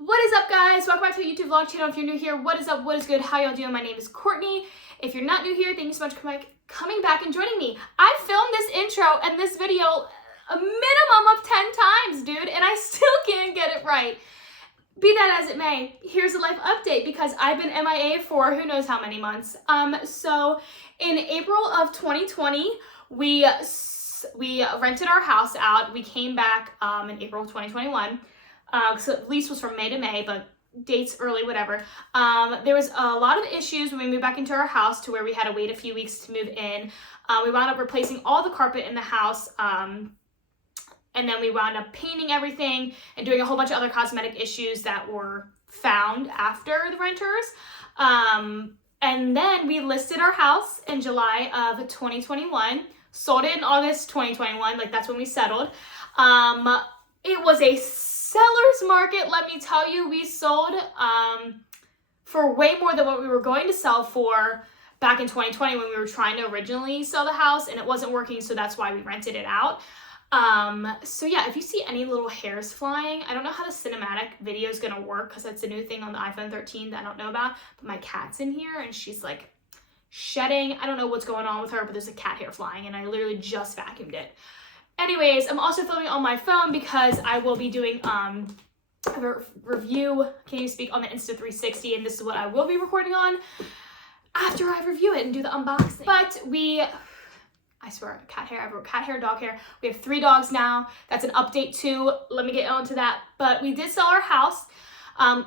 What is up, guys? Welcome back to the YouTube vlog channel. If you're new here, what is up? What is good? How y'all doing? My name is Courtney. If you're not new here, thank you so much for coming back and joining me. I filmed this intro and this video a minimum of 10 times, dude, and I still can't get it right. Be that as it may, here's a life update because I've been MIA for who knows how many months. So in April of 2020, we rented our house out. We came back in April of 2021. So the lease was from May to May, but dates early, whatever. There was a lot of issues when we moved back into our house to where we had to wait a few weeks to move in. We wound up replacing all the carpet in the house, and then we wound up painting everything and doing a whole bunch of other cosmetic issues that were found after the renters. And then we listed our house in July of 2021, sold it in August 2021, like that's when we settled. It was a seller's market, let me tell you. We sold for way more than what we were going to sell for back in 2020 when we were trying to originally sell the house, and it wasn't working, so that's why we rented it out. So yeah, if you see any little hairs flying, I don't know how the cinematic video is gonna work because that's a new thing on the iPhone 13 that I don't know about, but my cat's in here and she's like shedding. I don't know what's going on with her, but there's a cat hair flying and I literally just vacuumed it. Anyways, I'm also filming on my phone because I will be doing a review, can you speak, on the Insta360, and this is what I will be recording on after I review it and do the unboxing. But I swear, cat hair, I wrote cat hair, dog hair. We have 3 dogs now. That's an update too. Let me get onto that. But we did sell our house.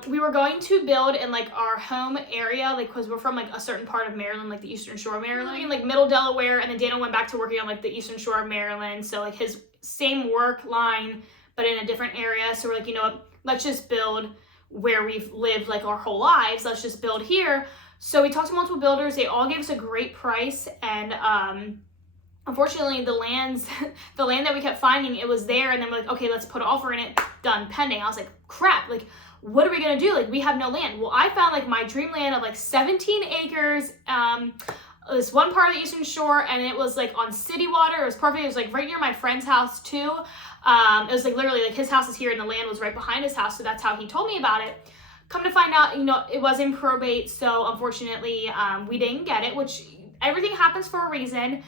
We were going to build in like our home area, like because we're from like a certain part of Maryland, like the Eastern Shore of Maryland, in like middle Delaware, and then Daniel went back to working on like the Eastern Shore of Maryland, so like his same work line but in a different area. So we're like, you know what, let's just build where we've lived like our whole lives. Let's just build here. So we talked to multiple builders. They all gave us a great price, and unfortunately the land that we kept finding, it was there, and then we're like, okay, let's put an offer in it, done, pending. I was like, crap, like what are we gonna do? Like, we have no land. Well, I found like my dream land of like 17 acres, this one part of the Eastern Shore, and it was like on city water. It was perfect. It was like right near my friend's house too. It was like literally like his house is here and the land was right behind his house, so that's how he told me about it. Come to find out, you know, it was in probate, so unfortunately we didn't get it, which everything happens for a reason.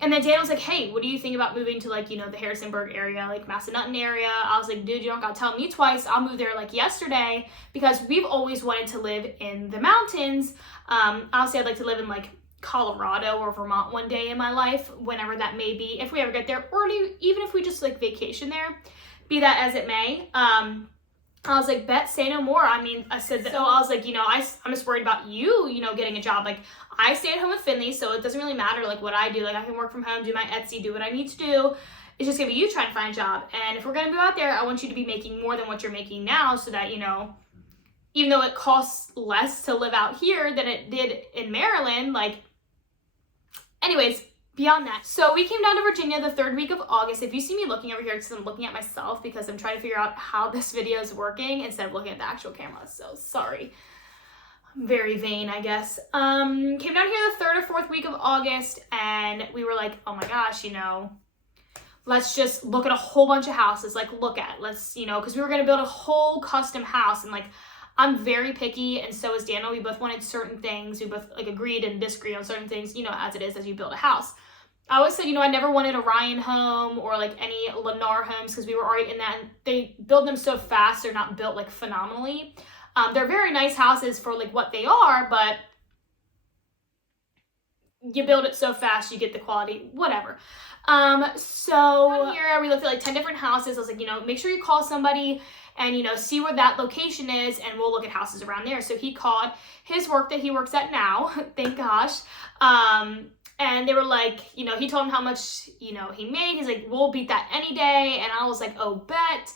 And then Daniel was like, hey, what do you think about moving to like, you know, the Harrisonburg area, like Massanutten area? I was like, dude, you don't gotta tell me twice. I'll move there like yesterday, because we've always wanted to live in the mountains. Honestly, I'd like to live in like Colorado or Vermont one day in my life, whenever that may be, if we ever get there, or even if we just like vacation there, be that as it may. I was like, bet, say no more. I mean, I said that. So I was like, you know, I'm just worried about you, you know, getting a job. Like, I stay at home with Finley, so it doesn't really matter like what I do. Like, I can work from home, do my Etsy, do what I need to do. It's just gonna be you trying to find a job. And if we're gonna move out there, I want you to be making more than what you're making now, so that, you know, even though it costs less to live out here than it did in Maryland, like, anyways, beyond that. So we came down to Virginia the 3rd week of August. If you see me looking over here, it's because I'm looking at myself because I'm trying to figure out how this video is working instead of looking at the actual camera. So sorry. I'm very vain, I guess. Came down here the 3rd or 4th week of August, and we were like, oh my gosh, you know, let's just look at a whole bunch of houses. Like, let's, you know, because we were going to build a whole custom house, and like, I'm very picky, and so is Daniel. We both wanted certain things. We both like agreed and disagreed on certain things, you know, as it is as you build a house. I always said, you know, I never wanted a Ryan home or like any Lennar homes because we were already in that, and they build them so fast. They're not built like phenomenally. They're very nice houses for like what they are, but you build it so fast, you get the quality, whatever. So here we looked at like 10 different houses. I was like, you know, make sure you call somebody and, you know, see where that location is, and we'll look at houses around there. So he called his work that he works at now, thank gosh. And they were like, you know, he told him how much, you know, he made. He's like, we'll beat that any day. And I was like, oh, bet.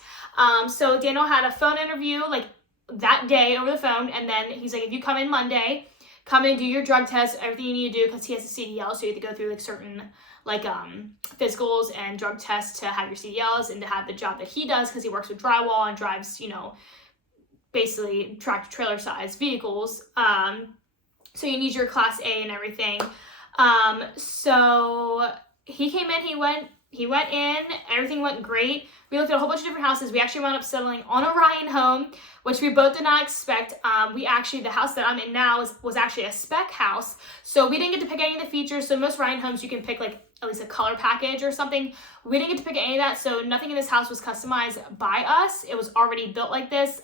So Daniel had a phone interview like that day over the phone. And then he's like, if you come in Monday, come in, do your drug test, everything you need to do, because he has a CDL. So you have to go through like certain like physicals and drug tests to have your CDLs and to have the job that he does, because he works with drywall and drives, you know, basically tractor trailer size vehicles. So you need your class A and everything. So he came in, he went he went in, everything went great. We looked at a whole bunch of different houses. We actually wound up settling on a Ryan home, which we both did not expect. The house that I'm in now was actually a spec house. So we didn't get to pick any of the features. So most Ryan homes, you can pick like at least a color package or something. We didn't get to pick any of that. So nothing in this house was customized by us. It was already built like this.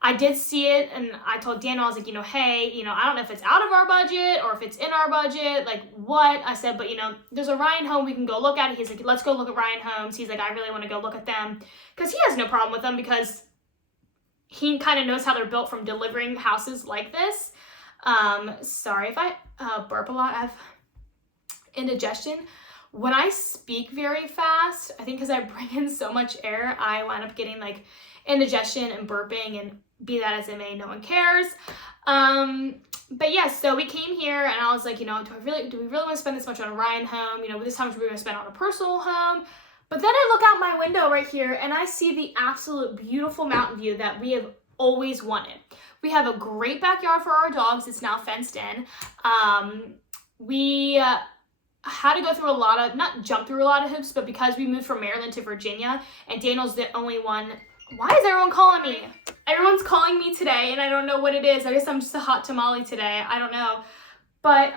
I did see it, and I told Daniel, I was like, hey, I don't know if it's out of our budget or if it's in our budget, like what? I said, but there's a Ryan home we can go look at. He's like, let's go look at Ryan homes. He's like, I really want to go look at them, because he has no problem with them, because he kind of knows how they're built from delivering houses like this. Sorry if I burp a lot. I have indigestion. When I speak very fast, I think because I bring in so much air, I wind up getting like indigestion and burping, and be that as it may, no one cares. But yeah, so we came here and I was like, do we really want to spend this much on a Ryan home? This how much we're going to spend on a personal home? But then I look out my window right here and I see the absolute beautiful mountain view that we have always wanted. We have a great backyard for our dogs. It's now fenced in. We had to go through not jump through a lot of hoops, but because we moved from Maryland to Virginia and Daniel's the only one. Why is everyone calling me? Everyone's calling me today and I don't know what it is. I guess I'm just a hot tamale today. I don't know. But,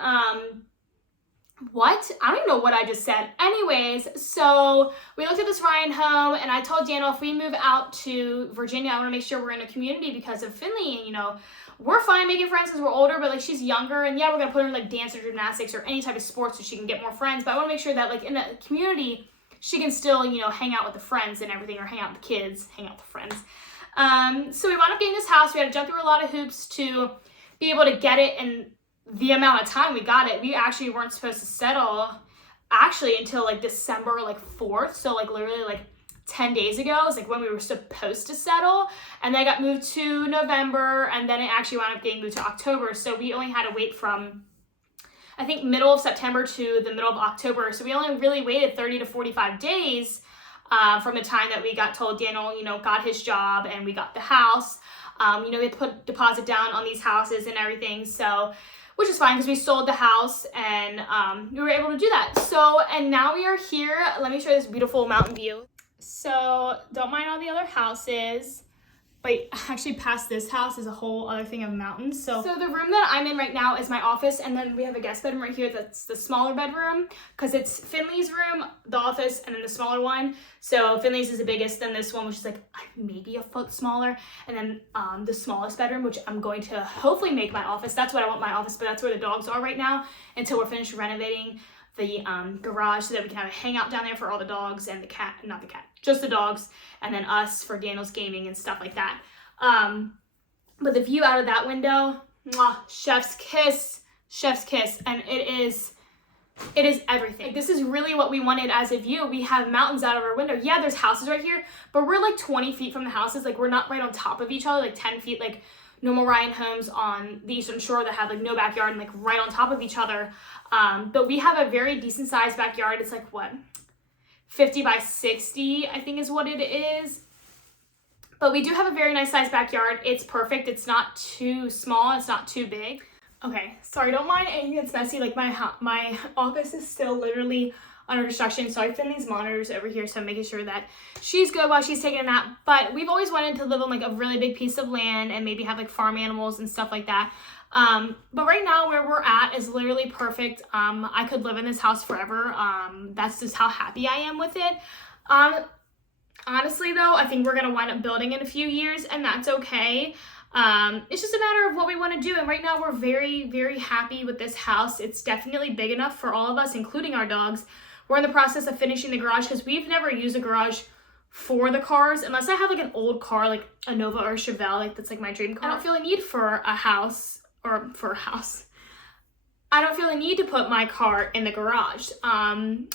what? I don't even know what I just said. Anyways, so we looked at this Ryan home and I told Daniel if we move out to Virginia, I want to make sure we're in a community because of Finley. And, we're fine making friends because we're older, but like she's younger. And yeah, we're going to put her in like dance or gymnastics or any type of sports so she can get more friends. But I want to make sure that like in a community, she can still, hang out with the friends and everything, or hang out with the kids, hang out with the friends. So we wound up getting this house. We had to jump through a lot of hoops to be able to get it in the amount of time we got it. We actually weren't supposed to settle until like December 4th. So like literally 10 days ago is like when we were supposed to settle. And then it got moved to November, and then it actually wound up getting moved to October. So we only had to wait from, I think, middle of September to the middle of October. So we only really waited 30 to 45 days from the time that we got told Daniel, got his job and we got the house. We had to put deposit down on these houses and everything. So, which is fine because we sold the house and we were able to do that. So, and now we are here. Let me show you this beautiful mountain view. So don't mind all the other houses. But actually past this house is a whole other thing of mountains. So the room that I'm in right now is my office, and then we have a guest bedroom right here that's the smaller bedroom, because it's Finley's room, the office, and then the smaller one. So Finley's is the biggest, then this one, which is like maybe a foot smaller, and then the smallest bedroom, which I'm going to hopefully make my office. That's what I want my office, but that's where the dogs are right now until we're finished renovating the garage so that we can have a hangout down there for all the dogs and the cat, not the cat, just the dogs, and then us for Daniel's gaming and stuff like that. But the view out of that window, mwah, chef's kiss, and it is everything. Like, this is really what we wanted as a view. We have mountains out of our window. Yeah, there's houses right here, but we're like 20 feet from the houses. Like, we're not right on top of each other, like 10 feet, like normal Ryan homes on the Eastern Shore that have like no backyard and like right on top of each other. But we have a very decent sized backyard. It's like what, 50 by 60, I think is what it is. But we do have a very nice sized backyard. It's perfect. It's not too small. It's not too big. Okay, sorry, don't mind anything that's messy. Like my office is still literally under construction. So I found these monitors over here. So I'm making sure that she's good while she's taking a nap. But we've always wanted to live on like a really big piece of land and maybe have like farm animals and stuff like that. But right now where we're at is literally perfect. I could live in this house forever. That's just how happy I am with it. Honestly though, I think we're going to wind up building in a few years, and that's okay. It's just a matter of what we want to do. And right now we're very, very happy with this house. It's definitely big enough for all of us, including our dogs. We're in the process of finishing the garage because we've never used a garage for the cars unless I have like an old car, like a Nova or a Chevelle, like that's like my dream car. I don't feel a need for a house. I don't feel a need to put my car in the garage.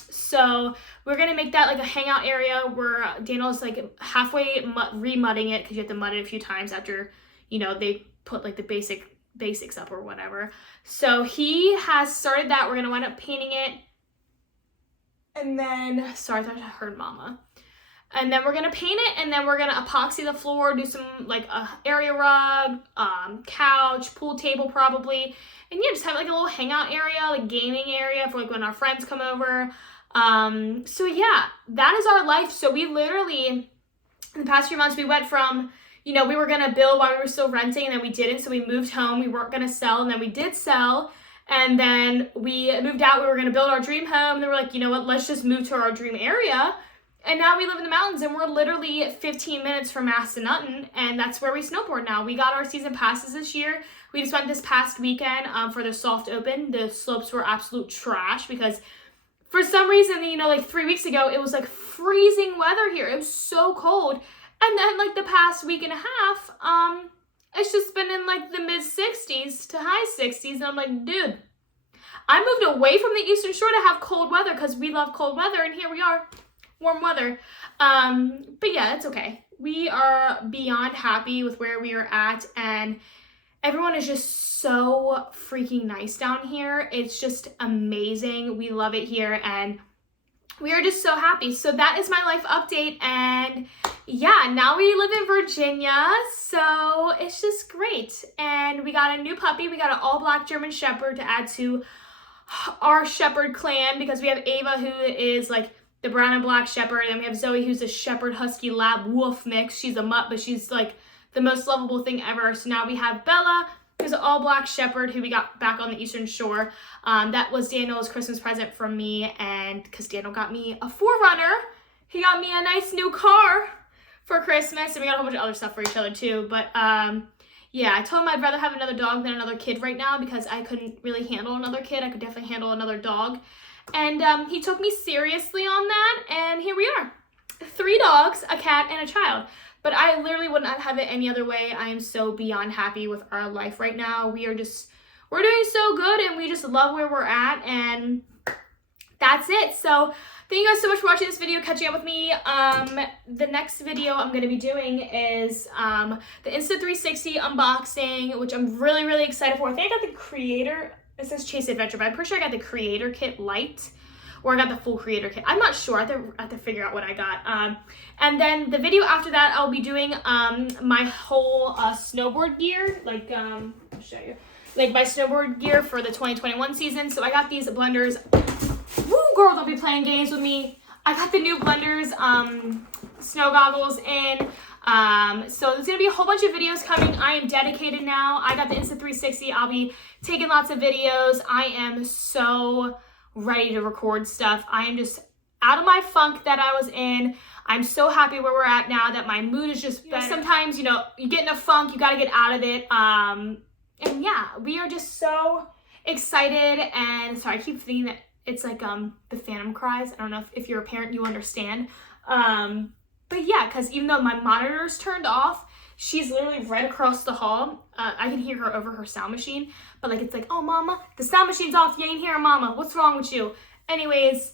So we're gonna make that like a hangout area where Daniel's like halfway remudding it, because you have to mud it a few times after, they put like the basics up or whatever. So he has started that. We're gonna wind up painting it. And then, sorry, I thought I heard mama. And then we're gonna paint it, and then we're gonna epoxy the floor, do some like a area rug, couch, pool table probably. And yeah, just have like a little hangout area, like gaming area for like when our friends come over. So yeah, that is our life. So we literally, in the past few months, we went from, you know, we were going to build while we were still renting, and then we didn't. So we moved home. We weren't going to sell, and then we did sell. And then we moved out. We were going to build our dream home. And then we're like, you know what, let's just move to our dream area. And now we live in the mountains, and we're literally 15 minutes from Massanutten, and that's where we snowboard now. We got our season passes this year. We just went this past weekend for the soft open. The slopes were absolute trash because for some reason, you know, like 3 weeks ago, it was like freezing weather here. It was so cold. And then like the past week and a half, it's just been in like the mid 60s to high 60s. And I'm like, dude, I moved away from the Eastern Shore to have cold weather because we love cold weather. And here we are, warm weather. But yeah, it's okay. We are beyond happy with where we are at. And everyone is just so freaking nice down here. It's just amazing. We love it here. And we are just so happy. So that is my life update. And yeah, now we live in Virginia. So it's just great. And we got a new puppy. We got an all black German Shepherd to add to our Shepherd clan because we have Ava, who is like the brown and black Shepherd. And we have Zoe, who's a Shepherd Husky Lab Wolf mix. She's a mutt, but she's like the most lovable thing ever. So now we have Bella, who's an all black Shepherd who we got back on the Eastern Shore. That was Daniel's Christmas present from me, and because Daniel got me a 4Runner, he got me a nice new car for Christmas, and we got a whole bunch of other stuff for each other too. But yeah, I told him I'd rather have another dog than another kid right now because I couldn't really handle another kid. I could definitely handle another dog. And he took me seriously on that, and here we are. 3 dogs, a cat, and a child. But I literally would not have it any other way. I am so beyond happy with our life right now. We're doing so good, and we just love where we're at, and that's it. So thank you guys so much for watching this video, catching up with me. The next video I'm going to be doing is the Insta360 unboxing, which I'm really, really excited for. I think I got the creator, it says Chase Adventure, but I'm pretty sure I got the creator kit light. Or I got the full creator kit. I'm not sure. I have to figure out what I got. And then the video after that, I'll be doing my whole snowboard gear. Like, I'll show you. Like my snowboard gear for the 2021 season. So I got these blenders. Woo, girl, don't be playing games with me. I got the new blenders snow goggles in. So there's going to be a whole bunch of videos coming. I am dedicated now. I got the Insta360. I'll be taking lots of videos. I am so ready to record stuff. I am just out of my funk that I was in. I'm so happy where we're at now that my mood is just better. Sometimes, you know, you get in a funk, you got to get out of it. And yeah, we are just so excited. And sorry, I keep thinking that it's like the phantom cries. I don't know if you're a parent, you understand. But yeah, because even though my monitor's turned off, she's literally right across the hall. I can hear her over her sound machine, but like, it's like, oh, mama, the sound machine's off. You ain't hearing mama. What's wrong with you? Anyways,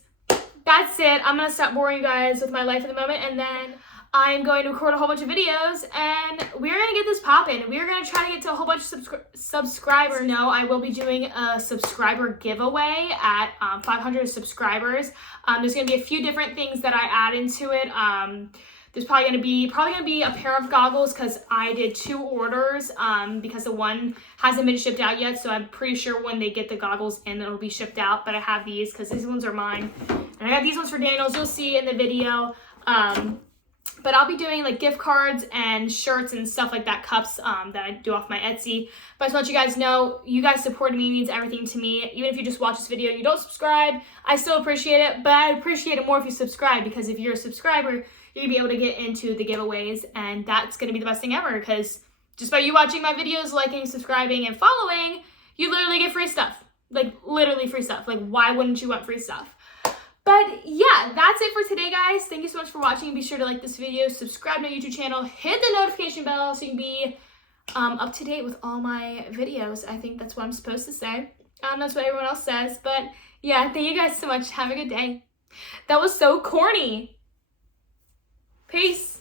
that's it. I'm going to stop boring you guys with my life at the moment. And then I'm going to record a whole bunch of videos, and we're going to get this popping. We're going to try to get to a whole bunch of subscribers. No, I will be doing a subscriber giveaway at 500 subscribers. There's going to be a few different things that I add into it. There's probably gonna be a pair of goggles because I did 2 orders because the one hasn't been shipped out yet. So I'm pretty sure when they get the goggles in, it'll be shipped out. But I have these because these ones are mine, and I got these ones for Daniel's. You'll see in the video. But I'll be doing like gift cards and shirts and stuff like that, cups that I do off my Etsy. But I just want you guys know, you guys supporting me means everything to me. Even if you just watch this video, you don't subscribe, I still appreciate it. But I appreciate it more if you subscribe, because if you're a subscriber, you're gonna be able to get into the giveaways, and that's gonna be the best thing ever, because just by you watching my videos, liking, subscribing, and following, you literally get free stuff. Like, literally free stuff. Like, why wouldn't you want free stuff? But yeah, that's it for today, guys. Thank you so much for watching. Be sure to like this video, subscribe to my YouTube channel, hit the notification bell so you can be up to date with all my videos. I think that's what I'm supposed to say. I don't know, that's what everyone else says. But yeah, thank you guys so much. Have a good day. That was so corny. Peace.